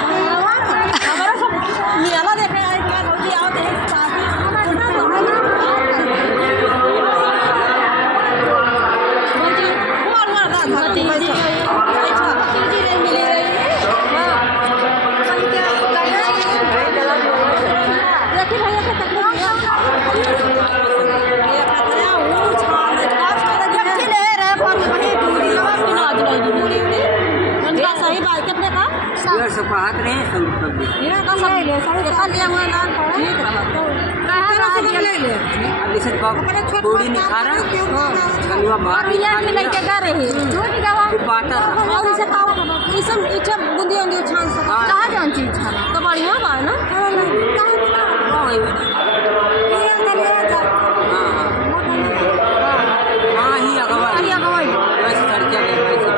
हमारा सब मेला देखे आए क्या भौजी आओ देख हाथ रहे हैं सब लिया हुआ लाल अब इसे थोड़ी नहीं खा रहा कलुआ बाहर लेके गा रहे पाता था और इसे खाओ इसे इच्छा बूंदी उंदी छान से कहाँ जान चीज छाना तो बढ़िया बा ना हाँ ही अगवा वैसे सड़किया गए वैसे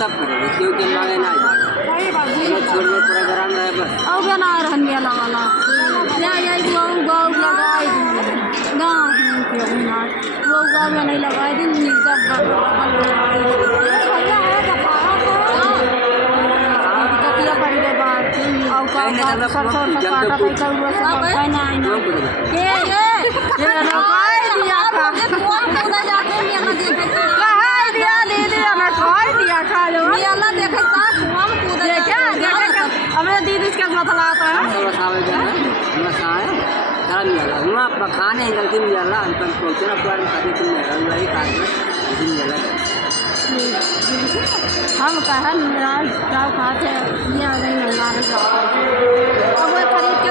सब करेंगे क्योंकि लगे ना छोड़ने प्रोग्राम रहे बस अब बना रहन मेला वाला या गौ गौ लगाई गाँव वो गाँव में नहीं लगाई दिन खाने गलती में जाला अंतर पहुँचना पर खाते तुम वही खाते हम कहन गाँव खाते अब खरीद के